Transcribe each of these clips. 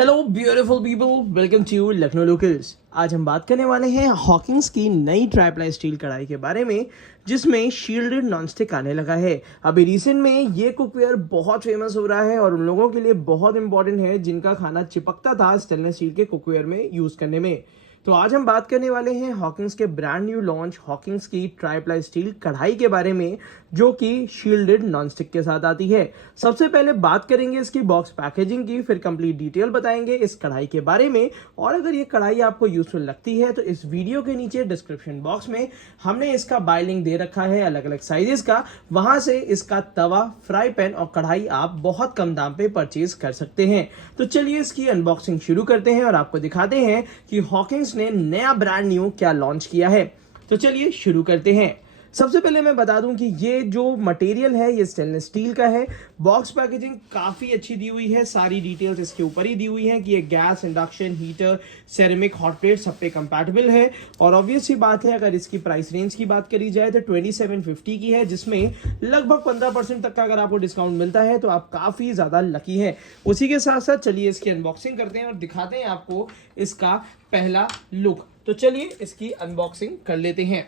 Hello beautiful people, welcome to Lucknow locals. आज हम बात करने वाले हैं हॉकिंस की नई ट्राइप्लाई स्टील कढ़ाई के बारे में, जिसमें शील्डेड नॉनस्टिक आने लगा है। अभी रिसेंट में ये कुकवेयर बहुत फेमस हो रहा है और उन लोगों के लिए बहुत इंपॉर्टेंट है जिनका खाना चिपकता था स्टेनलेस स्टील के कुकवेयर में यूज करने में। तो आज हम बात करने वाले हैं हॉकिंस के ब्रांड न्यू लॉन्च हॉकिंस की ट्राइप्लाई स्टील कढ़ाई के बारे में, जो कि शील्डेड नॉनस्टिक के साथ आती है। सबसे पहले बात करेंगे इसकी बॉक्स पैकेजिंग की, फिर कंप्लीट डिटेल बताएंगे इस कढ़ाई के बारे में। और अगर ये कढ़ाई आपको यूजफुल लगती है तो इस वीडियो के नीचे डिस्क्रिप्शन बॉक्स में हमने इसका बाय लिंक दे रखा है अलग अलग साइजेस का। वहां से इसका तवा, फ्राई पैन और कढ़ाई आप बहुत कम दाम पे परचेज कर सकते हैं। तो चलिए इसकी अनबॉक्सिंग शुरू करते हैं और आपको दिखाते हैं कि हॉकिंस ने नया ब्रांड न्यू क्या लॉन्च किया है। तो चलिए शुरू करते हैं। सबसे पहले मैं बता दूं कि ये जो मटेरियल है ये स्टेनलेस स्टील का है। बॉक्स पैकेजिंग काफी अच्छी दी हुई है, सारी डिटेल्स इसके ऊपर ही दी हुई हैं कि ये gas, induction, heater, ceramic, hot plate सब पे कंपैटिबल है। और ऑब्वियस सी बात है, अगर इसकी प्राइस रेंज की बात करी जाए तो 2750 की है, जिसमें लगभग 15% तक का अगर आपको डिस्काउंट मिलता है तो आप काफी ज्यादा लकी है। उसी के साथ साथ चलिए इसकी अनबॉक्सिंग करते हैं और दिखाते हैं आपको इसका पहला लुक। तो चलिए इसकी अनबॉक्सिंग कर लेते हैं।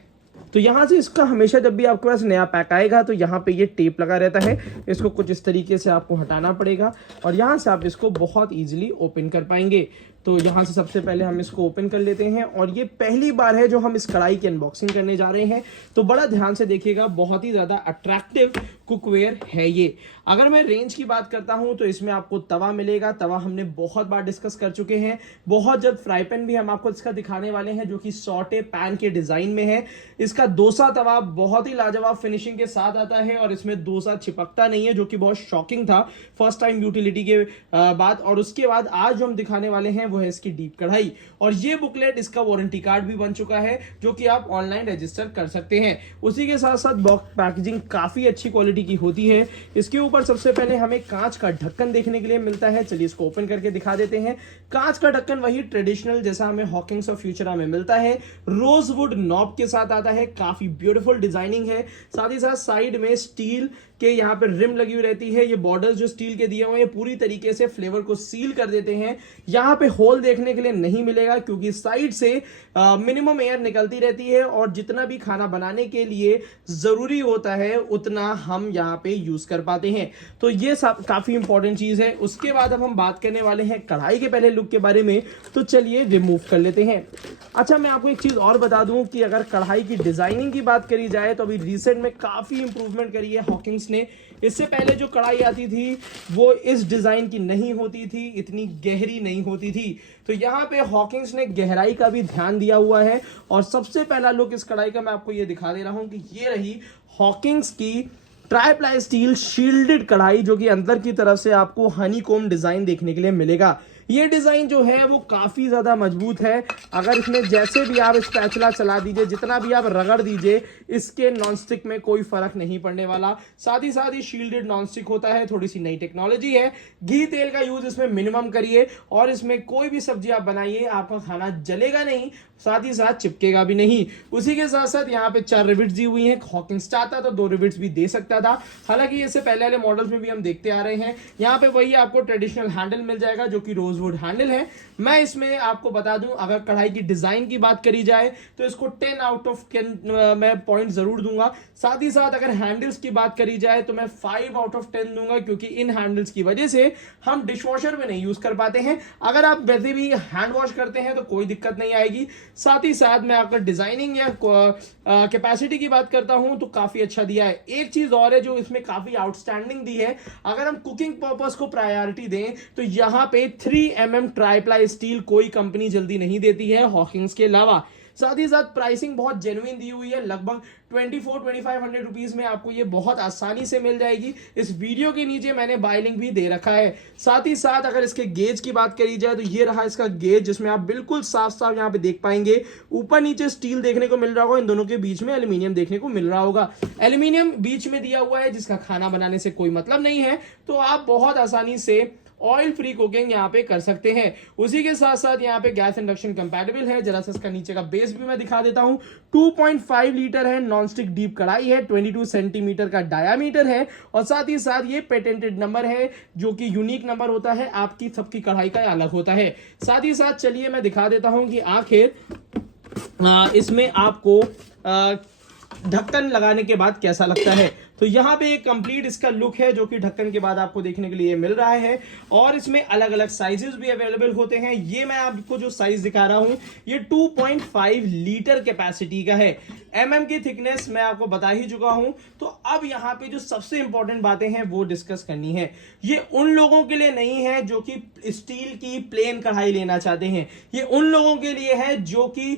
तो यहां से इसका हमेशा जब भी आपके पास नया पैक आएगा तो यहाँ पे ये टेप लगा रहता है, इसको कुछ इस तरीके से आपको हटाना पड़ेगा और यहां से आप इसको बहुत इजीली ओपन कर पाएंगे। तो यहाँ से सबसे पहले हम इसको ओपन कर लेते हैं और ये पहली बार है जो हम इस कढ़ाई की अनबॉक्सिंग करने जा रहे हैं, तो बड़ा ध्यान से देखिएगा। बहुत ही ज्यादा अट्रैक्टिव कुकवेयर है ये। अगर मैं रेंज की बात करता हूं तो इसमें आपको तवा मिलेगा। तवा हमने बहुत बार डिस्कस कर चुके हैं। बहुत जल्द फ्राई पैन भी हम आपको इसका दिखाने वाले हैं, जो कि सॉटे पैन के डिजाइन में है। इसका डोसा तवा बहुत ही लाजवाब फिनिशिंग के साथ आता है और इसमें डोसा चिपकता नहीं है, जो कि बहुत शॉकिंग था फर्स्ट टाइम यूटिलिटी के बाद। और उसके बाद आज जो हम दिखाने वाले हैं वो है इसकी डीप कढ़ाई, और ये बुकलेट इसका वारंटी कार्ड भी बन चुका है, जो कि आप ऑनलाइन रजिस्टर कर सकते हैं। उसी के साथ साथ बॉक्स पैकेजिंग काफी अच्छी क्वालिटी की होती है। इसके ऊपर सबसे पहले हमें कांच का ढक्कन देखने के लिए मिलता है। चलिए इसको ओपन करके दिखा देते हैं। कांच का ढक्कन वही ट्रेडिशनल जैसा हमें हॉकिंस और फ्यूचरा में मिलता है, रोजवुड नॉब के साथ आता है। काफी ब्यूटीफुल डिजाइनिंग है। साथ ही साथ साइड में स्टील के यहाँ पे रिम लगी हुई रहती है। ये बॉर्डर्स जो स्टील के दिए हुए हैं पूरी तरीके से फ्लेवर को सील कर देते हैं। यहाँ पे होल देखने के लिए नहीं मिलेगा, क्योंकि साइड से मिनिमम एयर निकलती रहती है और जितना भी खाना बनाने के लिए जरूरी होता है उतना हम यहाँ पे यूज कर पाते हैं। तो ये सब काफी इंपॉर्टेंट चीज है। उसके बाद अब हम बात करने वाले हैं कढ़ाई के पहले लुक के बारे में, तो चलिए रिमूव कर लेते हैं। अच्छा, मैं आपको एक चीज और बता दूं कि अगर कढ़ाई की डिजाइनिंग की बात करी जाए तो अभी रिसेंट में काफी इंप्रूवमेंट करी है हॉकिंस ने। इससे पहले जो कढ़ाई आती थी वो इस डिजाइन की नहीं होती थी, इतनी गहरी नहीं होती थी। तो यहाँ पे हॉकिंस ने गहराई का भी ध्यान दिया हुआ है। और सबसे पहला लुक इस कढ़ाई का मैं आपको ये दिखा दे रहा हूं कि ये रही हॉकिंस की ट्राइप्लाई स्टील शील्डेड कढ़ाई, जो कि अंदर की तरफ से आपको हनीकॉम्ब डिजाइन देखने के लिए मिलेगा। ये डिजाइन जो है वो काफी ज्यादा मजबूत है। अगर इसमें जैसे भी आप स्पैचुला चला दीजिए, जितना भी आप रगड़ दीजिए, इसके नॉनस्टिक में कोई फर्क नहीं पड़ने वाला। साथ ही शील्डेड नॉनस्टिक होता है। थोड़ी सी नई टेक्नोलॉजी है। घी तेल का यूज इसमें मिनिमम करिए और इसमें कोई भी सब्जी आप बनाइए, आपका खाना जलेगा नहीं, साथ ही साथ चिपकेगा भी नहीं। उसी के साथ साथ यहाँ पे 4 रिविट्स दी हुई हैं। हॉकिंस चाहता तो 2 रिविट्स भी दे सकता था, हालांकि इससे पहले वाले मॉडल्स में भी हम देखते आ रहे हैं। यहाँ पे वही आपको ट्रेडिशनल हैंडल मिल जाएगा, जो कि रोजवुड हैंडल है। मैं इसमें आपको बता दूं, अगर कढ़ाई की डिजाइन की बात करी जाए तो इसको 10 आउट ऑफ 10 मैं पॉइंट जरूर दूंगा। साथ ही साथ अगर हैंडल्स की बात करी जाए तो मैं 5 आउट ऑफ 10 दूंगा, क्योंकि इन हैंडल्स की वजह से हम डिशवॉशर में नहीं यूज कर पाते हैं। अगर आप वैसे भी हैंड वॉश करते हैं तो कोई दिक्कत नहीं आएगी। साथ ही साथ मैं अगर डिजाइनिंग या कैपेसिटी की बात करता हूं तो काफी अच्छा दिया है। एक चीज और है जो इसमें काफी आउटस्टैंडिंग दी है, अगर हम कुकिंग पर्पस को प्रायोरिटी दें तो यहां पे 3mm ट्राइप्लाई स्टील कोई कंपनी जल्दी नहीं देती है हॉकिंस के अलावा। साथ ही साथ प्राइसिंग बहुत जेन्युइन दी हुई है। लगभग 24-2500 रुपीज में आपको ये बहुत आसानी से मिल जाएगी। इस वीडियो के नीचे मैंने बाय लिंक भी दे रखा है। साथ ही साथ अगर इसके गेज की बात करी जाए तो ये रहा इसका गेज, जिसमें आप बिल्कुल साफ साफ यहाँ पे देख पाएंगे। ऊपर नीचे स्टील देखने को मिल रहा होगा, इन दोनों के बीच में एल्यूमिनियम देखने को मिल रहा होगा। एल्यूमिनियम बीच में दिया हुआ है, जिसका खाना बनाने से कोई मतलब नहीं है, तो आप बहुत आसानी से ऑयल फ्री कुकिंग यहाँ पे कर सकते हैं। उसी के साथ साथ यहाँ पे गैस इंडक्शन कंपैटिबल है। जरा सा इसका नीचे का बेस भी मैं दिखा देता हूँ। 2.5 लीटर है, नॉनस्टिक डीप कढ़ाई है, 22 सेंटीमीटर का डायामीटर है और साथ ही साथ ये पेटेंटेड नंबर है, जो कि यूनिक नंबर होता है, आपकी सबकी कढ़ाई का अलग होता है। साथ ही साथ चलिए मैं दिखा देता हूं कि आखिर इसमें आपको ढक्कन लगाने के बाद कैसा लगता है। तो यहाँ पे एक कंप्लीट इसका लुक है जो कि ढक्कन के बाद आपको देखने के लिए मिल रहा है और इसमें अलग अलग साइजेस भी अवेलेबल होते हैं। ये मैं आपको जो साइज दिखा रहा हूं ये 2.5 लीटर कैपेसिटी का है। की थिकनेस मैं आपको बता ही चुका हूं। तो अब यहाँ पे जो सबसे इंपॉर्टेंट बातें हैं वो डिस्कस करनी है। ये उन लोगों के लिए नहीं है जो कि स्टील की प्लेन कढ़ाई लेना चाहते हैं। ये उन लोगों के लिए है जो कि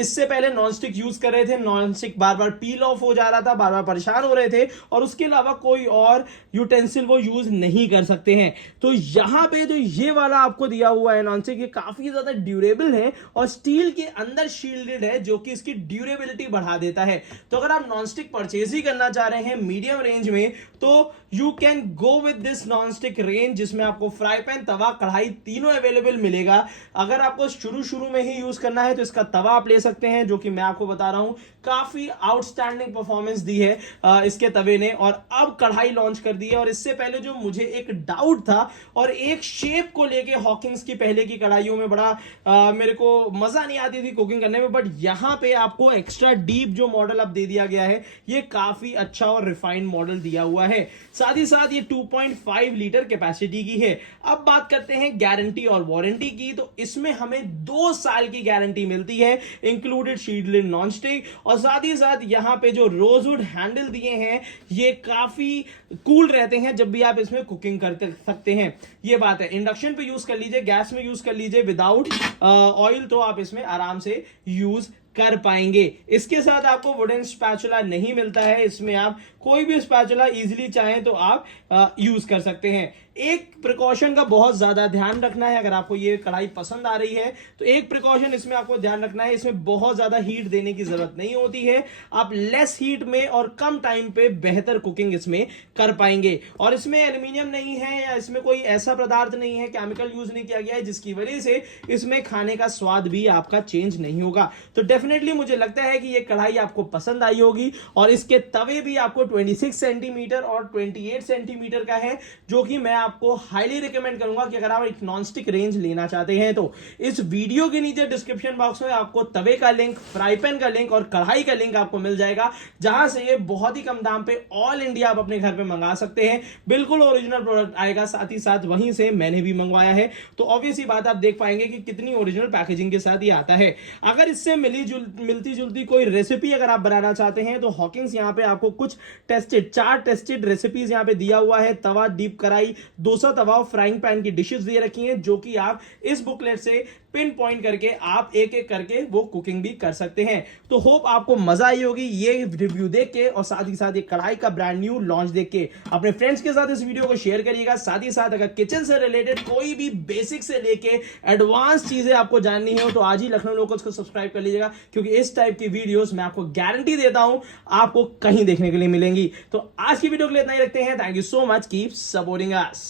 इससे पहले नॉनस्टिक यूज कर रहे थे, nonstick bar bar peel of हो जा रहा था, बार बार परेशान हो रहे थे और उसके अलावा कोई और यूटेंसिल वो यूज नहीं कर सकते हैं। तो यहां पे जो ये वाला आपको दिया हुआ है नॉनस्टिक, ये काफी ज्यादा ड्यूरेबल है और स्टील के अंदर शील्डेड है जो कि इसकी ड्यूरेबिलिटी बढ़ा देता है। तो अगर आप नॉनस्टिक परचेज ही करना चाह रहे हैं मीडियम रेंज में तो you can go with this nonstick range, जिसमें आपको फ्राई पैन, तवा, कढ़ाई तीनों अवेलेबल मिलेगा। अगर आपको शुरू में ही यूज करना है तो इसका तवा आप ले सकते हैं, जो कि मैं आपको बता रहा हूं काफी आउटस्टैंडिंग परफॉर्मेंस दी है इसके तवे ने और अब कढ़ाई लॉन्च कर दी है। और इससे पहले जो मुझे एक डाउट था और एक शेप को लेके हॉकिंग्स की पहले की कढ़ाइयों में बड़ा मेरे को मजा नहीं आती थी कुकिंग करने में, बट यहां पे आपको एक्स्ट्रा डीप जो मॉडल अब दे दिया गया है ये काफी अच्छा और रिफाइंड मॉडल दिया हुआ है। साथ ही साथ ये 2.5 लीटर कैपेसिटी की है। अब बात करते हैं गारंटी और वारंटी की। तो इसमें हमें 2 साल की गारंटी मिलती है, इंक्लूडेड शील्डेड नॉनस्टिक। और साथ ही साथ यहां पे जो रोजवुड हैंडल दिए हैं ये काफी कूल रहते हैं जब भी आप इसमें कुकिंग कर सकते हैं। ये बात है। इंडक्शन पे यूज कर लीजिए, गैस में यूज कर लीजिए विदाउट ऑयल, तो आप इसमें आराम से यूज कर पाएंगे। इसके साथ आपको वुडन स्पैचुला नहीं मिलता है। इसमें आप कोई भी स्पैचुला इजीली चाहें तो आप यूज कर सकते हैं। एक प्रिकॉशन का बहुत ज्यादा ध्यान रखना है। अगर आपको ये कढ़ाई पसंद आ रही है तो एक प्रिकॉशन इसमें आपको ध्यान रखना है, इसमें बहुत ज्यादा हीट देने की जरूरत नहीं होती है। आप लेस हीट में और कम टाइम पे बेहतर कुकिंग इसमें कर पाएंगे। और इसमें एल्यूमिनियम नहीं है या इसमें कोई ऐसा पदार्थ नहीं है, केमिकल यूज नहीं किया गया है, जिसकी वजह से इसमें खाने का स्वाद भी आपका चेंज नहीं होगा। तो डेफिनेटली मुझे लगता है कि ये कढ़ाई आपको पसंद आई होगी। और इसके तवे भी आपको 26 सेंटीमीटर और 28 सेंटीमीटर का है, जो कि मैं आपको हाईली रिकमेंड करूंगा कि अगर आप एक नॉनस्टिक रेंज लेना चाहते हैं तो इस वीडियो के नीचे डिस्क्रिप्शन बॉक्स में आपको तवे का लिंक, फ्राई पैन का लिंक और कढ़ाई का लिंक आपको मिल जाएगा, जहां से ये बहुत ही कम दाम पे ऑल इंडिया आप अपने घर पे मंगा सकते हैं। बिल्कुल ओरिजिनल प्रोडक्ट आएगा, साथ ही साथ वहीं से मैंने भी मंगवाया है। तो ऑब्वियसली बात आप देख पाएंगे कि कितनी ओरिजिनल पैकेजिंग के साथ ये आता है। अगर इससे मिलती जुलती कोई रेसिपी अगर आप बनाना चाहते हैं तो हॉकिंग्स यहाँ पे आपको कुछ चार टेस्टेड रेसिपीज यहाँ पे दिया हुआ है। तवा, डीप कढ़ाई, डोसा तवा और फ्राइंग पैन की डिशेस दे रखी हैं, जो कि आप इस बुकलेट से पिन पॉइंट करके आप एक एक करके वो कुकिंग भी कर सकते हैं। तो होप आपको मजा आई होगी ये रिव्यू देख के और साथ ही साथ ये कढ़ाई का ब्रांड न्यू लॉन्च देख के। अपने फ्रेंड्स के साथ इस वीडियो को शेयर करिएगा। साथ ही साथ अगर किचन से रिलेटेड कोई भी बेसिक से लेके एडवांस चीजें आपको जाननी हो तो आज ही लखनऊ लोकल्स को सब्सक्राइब कर लीजिएगा, क्योंकि इस टाइप की वीडियोस मैं आपको गारंटी देता हूं आपको कहीं देखने के लिए मिलेंगी। तो आज की वीडियो के लिए इतना ही रखते हैं। Thank you so much, keep supporting us.